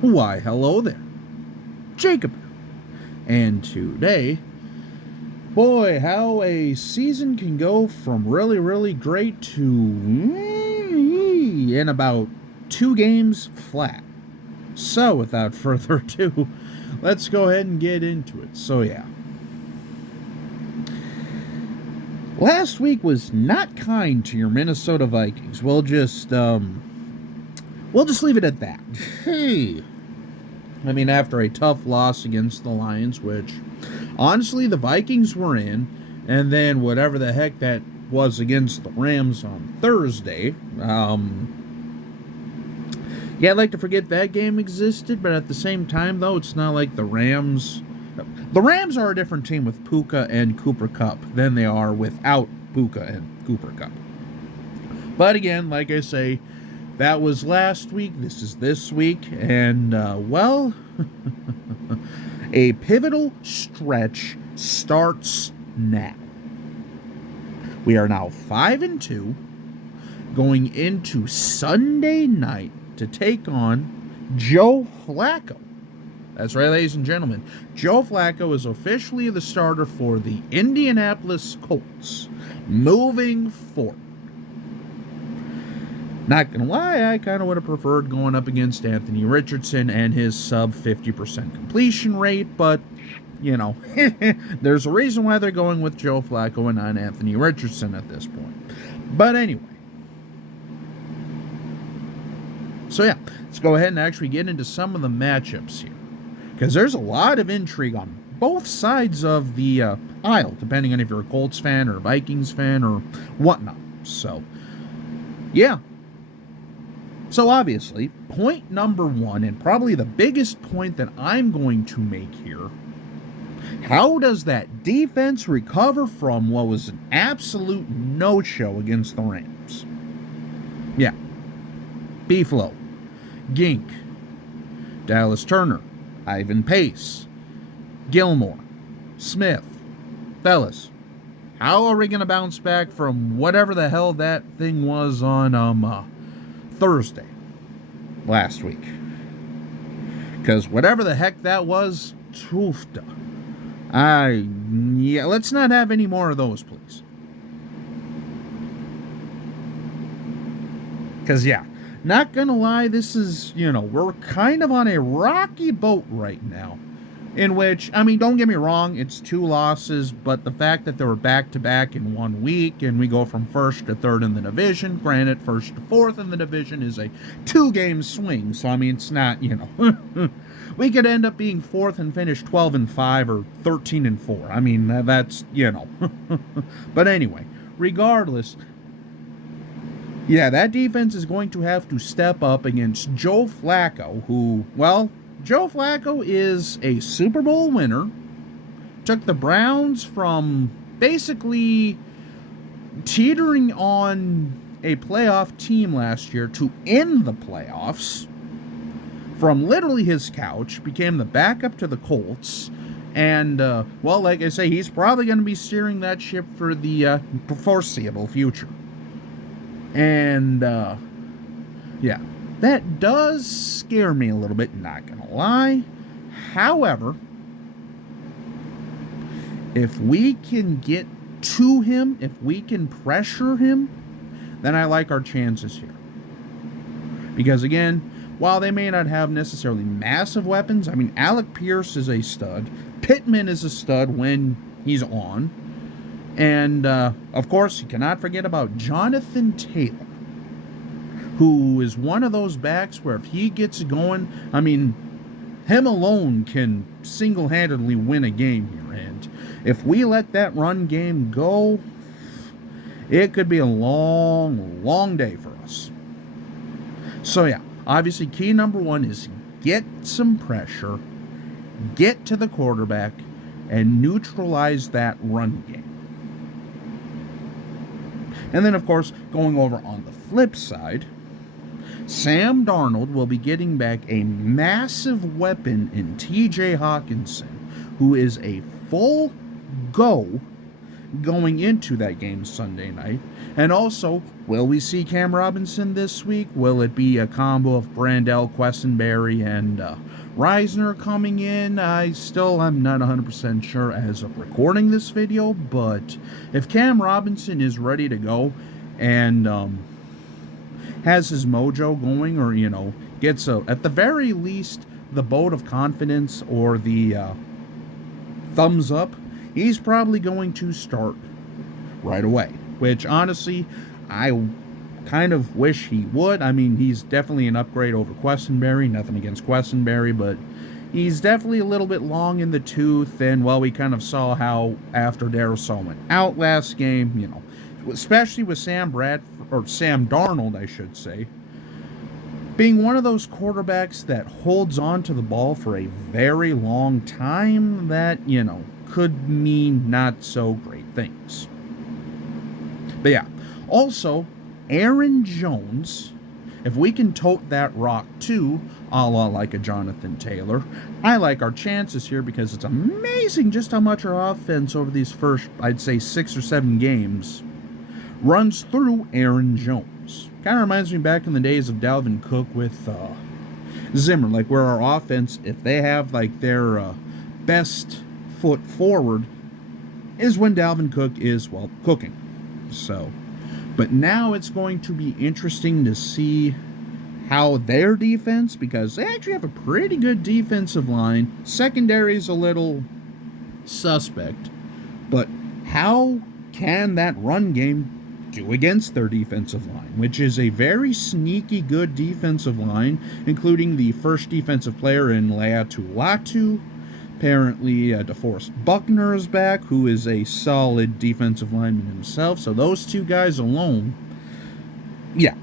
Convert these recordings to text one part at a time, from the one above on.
Why, hello there, Jacob. And today, boy, how a season can go from really, really great to in about 2 games flat. So, without further ado, let's go ahead and get into it. So, yeah. Last week was not kind to your Minnesota Vikings. We'll just leave it at that. Hey. I mean, after a tough loss against the Lions, which, honestly, the Vikings were in, and then whatever the heck that was against the Rams on Thursday, yeah, I'd like to forget that game existed, but at the same time, though, it's not like the Rams are a different team with Puka and Cooper Kupp than they are without Puka and Cooper Kupp. But again, like I say, that was last week, this is this week, and, well, a pivotal stretch starts now. We are now 5-2, going into Sunday night to take on Joe Flacco. That's right, ladies and gentlemen. Joe Flacco is officially the starter for the Indianapolis Colts moving forward. Not gonna lie, I kind of would have preferred going up against Anthony Richardson and his sub 50% completion rate, but, you know, there's a reason why they're going with Joe Flacco and not Anthony Richardson at this point. But anyway. So yeah, let's go ahead and actually get into some of the matchups here, because there's a lot of intrigue on both sides of the aisle, depending on if you're a Colts fan or a Vikings fan or whatnot. So, yeah. So obviously, point number one, and probably the biggest point that I'm going to make here, how does that defense recover from what was an absolute no-show against the Rams? Yeah. Beefalo, Gink, Dallas Turner, Ivan Pace, Gilmore, Smith. Fellas, how are we going to bounce back from whatever the hell that thing was on Thursday last week? Because whatever the heck that was, toofta. Yeah, let's not have any more of those, please. Because, yeah, not gonna lie, this is, we're kind of on a rocky boat right now. In which, I mean, don't get me wrong, it's 2 losses, but the fact that they were back-to-back in 1 week, and we go from 1st to 3rd in the division, granted, 1st to 4th in the division is a 2-game swing, so, I mean, it's not, we could end up being 4th and finish 12-5 or 13-4. I mean, that's, But anyway, regardless, yeah, that defense is going to have to step up against Joe Flacco, who, well, Joe Flacco is a Super Bowl winner, took the Browns from basically teetering on a playoff team last year to in the playoffs from literally his couch, became the backup to the Colts, and, well, like I say, he's probably going to be steering that ship for the foreseeable future. And, yeah. That does scare me a little bit, not gonna lie. However, if we can get to him, if we can pressure him, then I like our chances here. Because again, while they may not have necessarily massive weapons, I mean, Alec Pierce is a stud. Pittman is a stud when he's on. And, of course, you cannot forget about Jonathan Taylor, who is one of those backs where if he gets going, I mean, him alone can single-handedly win a game here. And if we let that run game go, it could be a long, long day for us. So yeah, obviously key number one is get some pressure, get to the quarterback, and neutralize that run game. And then, of course, going over on the flip side, Sam Darnold will be getting back a massive weapon in TJ Hawkinson, who is a full go going into that game Sunday night? And also, will we see Cam Robinson this week? Will it be a combo of Brandell, Quessenberry, and Reisner coming in? I'm not 100% sure as of recording this video, but if Cam Robinson is ready to go and has his mojo going, or, gets at the very least, the vote of confidence or the thumbs up, he's probably going to start right away. Which, honestly, I kind of wish he would. I mean, he's definitely an upgrade over Quessenberry. Nothing against Quessenberry, but he's definitely a little bit long in the tooth. And, well, we kind of saw how after Darrisaw went out last game, especially with Sam Darnold, I should say, being one of those quarterbacks that holds on to the ball for a very long time, that, could mean not so great things. But yeah, also, Aaron Jones, if we can tote that rock too, a la like a Jonathan Taylor, I like our chances here because it's amazing just how much our offense over these first, I'd say, 6 or 7 games runs through Aaron Jones. Kind of reminds me back in the days of Dalvin Cook with Zimmer, like where our offense, if they have like their best foot forward, is when Dalvin Cook is, well, cooking. So, but now it's going to be interesting to see how their defense, because they actually have a pretty good defensive line. Secondary is a little suspect, but how can that run game do against their defensive line, which is a very sneaky good defensive line, including the first defensive player in Laiatu Latu. Apparently, DeForest Buckner is back, who is a solid defensive lineman himself. So those two guys alone, yeah,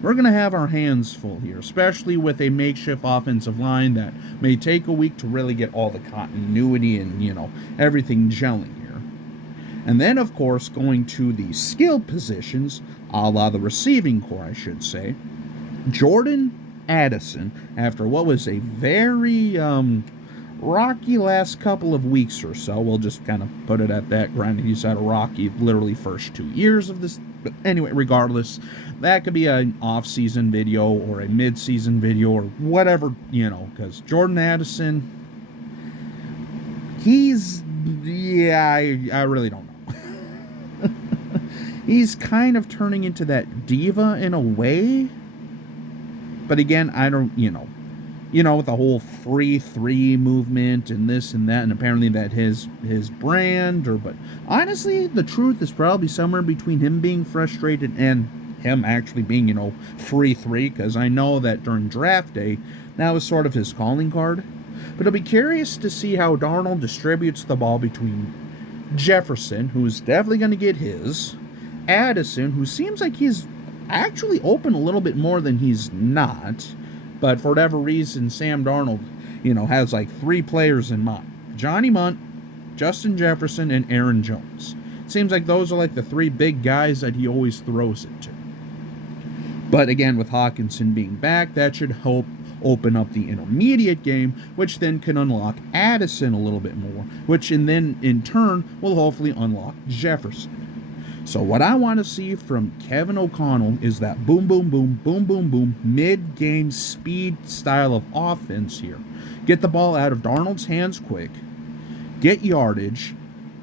we're going to have our hands full here, especially with a makeshift offensive line that may take a week to really get all the continuity and, everything gelling here. And then, of course, going to the skill positions, a la the receiving core, I should say. Jordan Addison, after what was a very rocky last couple of weeks or so, we'll just kind of put it at that. Granted, he's had a rocky literally first 2 years of this. But anyway, regardless, that could be an off-season video or a mid-season video or whatever, because Jordan Addison, I really don't know. He's kind of turning into that diva in a way. But again, I don't, with the whole free 3 movement and this and that, and apparently that his brand, but honestly, the truth is probably somewhere between him being frustrated and him actually being, free 3, because I know that during draft day, that was sort of his calling card. But I'll be curious to see how Darnold distributes the ball between Jefferson, who's definitely going to get his, Addison, who seems like he's actually open a little bit more than he's not, but for whatever reason, Sam Darnold, has like 3 players in mind. Johnny Munt, Justin Jefferson, and Aaron Jones. Seems like those are like the 3 big guys that he always throws it to. But again, with Hawkinson being back, that should help open up the intermediate game, which then can unlock Addison a little bit more, which then in turn will hopefully unlock Jefferson. So what I want to see from Kevin O'Connell is that boom, boom, boom, boom, boom, boom, mid-game speed style of offense here. Get the ball out of Darnold's hands quick, get yardage,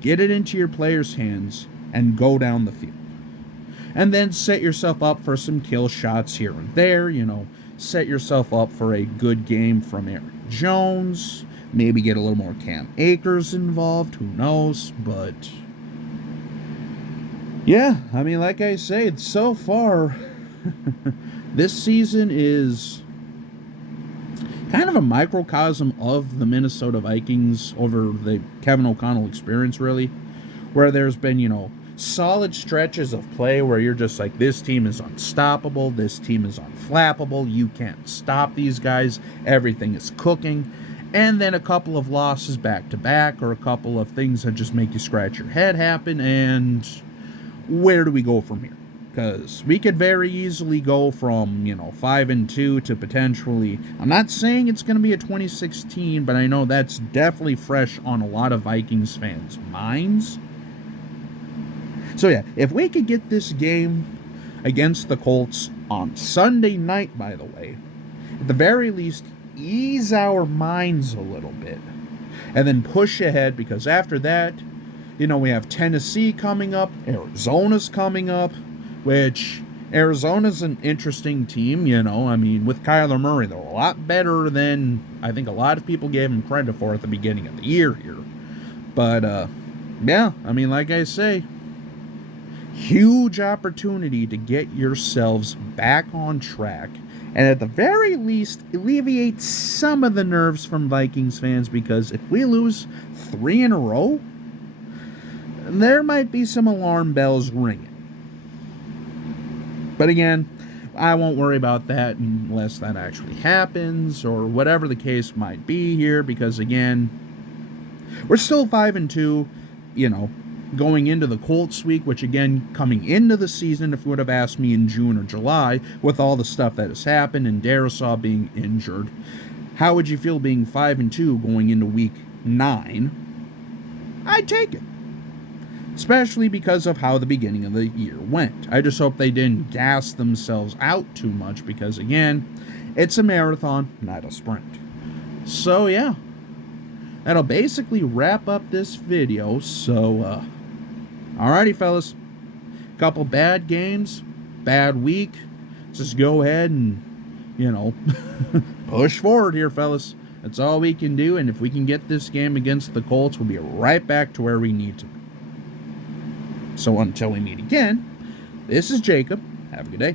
get it into your players' hands, and go down the field. And then set yourself up for some kill shots here and there, set yourself up for a good game from Aaron Jones, maybe get a little more Cam Akers involved, who knows, but yeah, I mean, like I say, so far, this season is kind of a microcosm of the Minnesota Vikings over the Kevin O'Connell experience, really, where there's been, solid stretches of play where you're just like, this team is unstoppable, this team is unflappable, you can't stop these guys, everything is cooking, and then a couple of losses back-to-back, or a couple of things that just make you scratch your head happen, and where do we go from here? Because we could very easily go from, 5-2 to potentially, I'm not saying it's going to be a 2016, but I know that's definitely fresh on a lot of Vikings fans' minds. So yeah, if we could get this game against the Colts on Sunday night, by the way, at the very least, ease our minds a little bit. And then push ahead, because after that, we have Tennessee coming up, Arizona's coming up, which Arizona's an interesting team, I mean, with Kyler Murray, they're a lot better than I think a lot of people gave him credit for at the beginning of the year here. But, yeah, I mean, like I say, huge opportunity to get yourselves back on track, and at the very least alleviate some of the nerves from Vikings fans, because if we lose 3 in a row, there might be some alarm bells ringing. But again, I won't worry about that unless that actually happens, or whatever the case might be here, because again, we're still 5-2, going into the Colts week, which again, coming into the season, if you would have asked me in June or July, with all the stuff that has happened and Darisaw being injured, how would you feel being 5-2 going into week 9? I'd take it. Especially because of how the beginning of the year went. I just hope they didn't gas themselves out too much, because again, it's a marathon, not a sprint. So yeah, that'll basically wrap up this video. So, alrighty, fellas. Couple bad games, bad week. Just go ahead and, push forward here, fellas. That's all we can do, and if we can get this game against the Colts, we'll be right back to where we need to be. So until we meet again, this is Jacob. Have a good day.